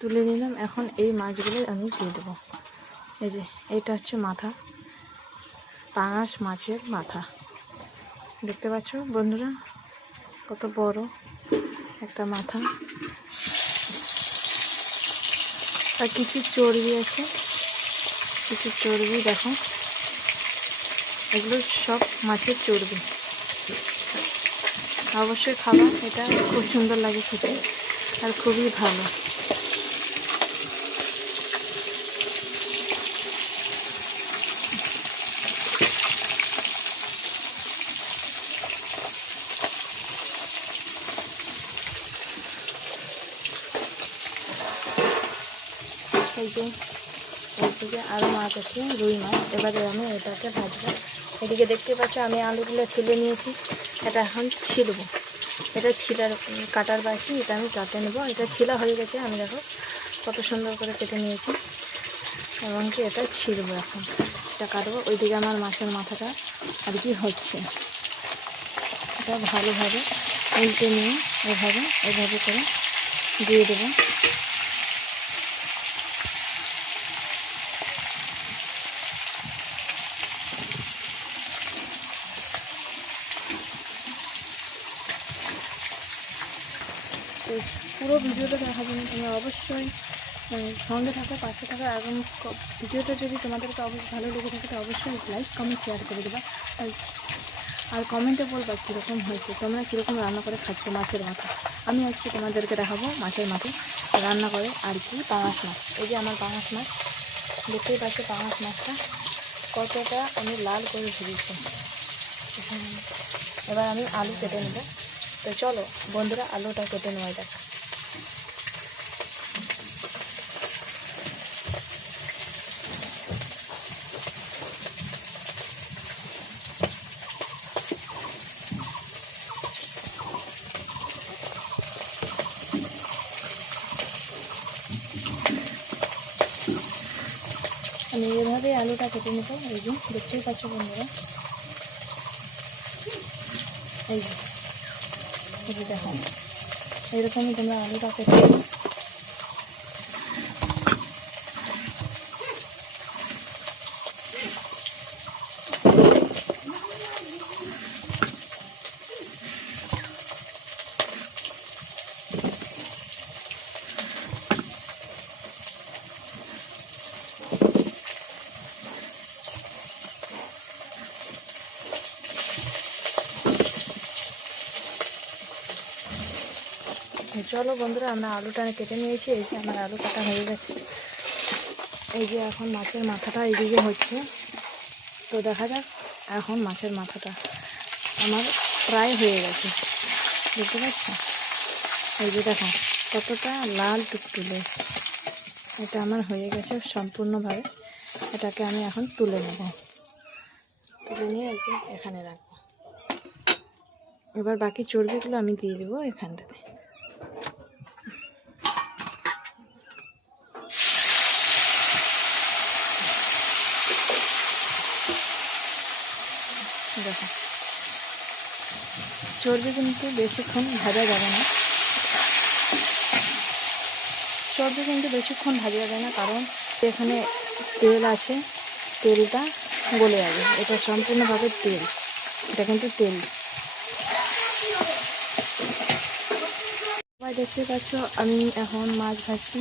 তুলে নিলাম। এখন এই মাছগুলো আমি দিয়ে দেবো। এই যে এটা হচ্ছে মাথা, পাঙাশ মাছের মাথা। দেখতে পাচ্ছ বন্ধুরা কত বড় একটা মাথা, আর কিছু চর্বি আছে, কিছু চর্বি দেখো, এগুলো সব মাছের চর্বি। অবশ্যই খাবা, এটা খুব সুন্দর লাগে খেতে আর খুবই ভালো। এই যে এইদিকে আরও মাছ আছে, রুই মাছ। এবারে আমি এটাকে ভাজবো। এদিকে দেখতে পাচ্ছ আমি আলুগুলো ছিলে নিয়েছি, এটা এখন ছিলবো। এটা ছিলার কাটার বাকি, এটা আমি কাটে নেবো। এটা ছিলা হয়ে গেছে, আমি দেখো কত সুন্দর করে কেটে নিয়েছি, এবং কি এটা ছিলবো। এখন এটা কাটবো। ওইদিকে আমার মাছের মাথাটা আর কি হচ্ছে, এটা ভালোভাবে উল্টে নিয়ে এভাবে করে দিয়ে দেবো। তো পুরো ভিডিওটা দেখার জন্য তোমরা অবশ্যই সঙ্গে থাকো, পাশে থাকো। এবং ভিডিওটা যদি তোমাদেরকে অবশ্যই ভালো লেগে থাকে তো অবশ্যই লাইক কমেন্ট শেয়ার করে দেবা। আর কমেন্টে বলবা কীরকম হয়েছে, তোমরা কীরকম রান্না করে খাচ্ছ মাছের মাথা। আমি আজকে তোমাদেরকে দেখাবো মাছের মাথা রান্না করে আর কি পাঙাশ মাছ। এই যে আমার পাঙাশ মাছ, দেখতেই পাচ্ছ পাঙাশ মাছটা কতটা আমি লাল করে ভেজেছি। এবার আমি আলু কেটে নেব। তো চলো বন্ধুরা আলুটা কেটে নেওয়া যাক। আমি এভাবে আলুটা কেটে নেব। এই যে দেখতেই পাচ্ছ বন্ধুরা, এই যে দেখো এরকমই তোমরা আলুটা কেটে নেবে। চলো বন্ধুরা আমরা আলুটা কেটে নিয়েছি। এই যে আমার আলু কাটা হয়ে গেছে। এই যে এখন মাছের মাথাটা এইদিকে হচ্ছে, তো দেখা যাক। এখন মাছের মাথাটা আমার প্রায় হয়ে গেছে, দেখতে পাচ্ছ। এই যে দেখো কতটা লাল টুকটুলে, এটা আমার হয়ে গেছে সম্পূর্ণভাবে। এটাকে আমি এখন তুলে নেব, তুলে নিয়ে এই যে এখানে রাখবো। এবার বাকি চর্বিগুলো আমি দিয়ে দেবো এখানটাতে। দেখো চর্বি কিন্তু বেশিক্ষণ ভাজা যাবে না, চর্বি কিন্তু বেশিক্ষণ ভাজা যাবে না, কারণ এখানে তেল আছে, তেলটা গলে যাবে। এটা সম্পূর্ণভাবে তেল, এটা কিন্তু তেল। সবাই দেখতে পাচ্ছ আমি এখন মাছ ভাজছি।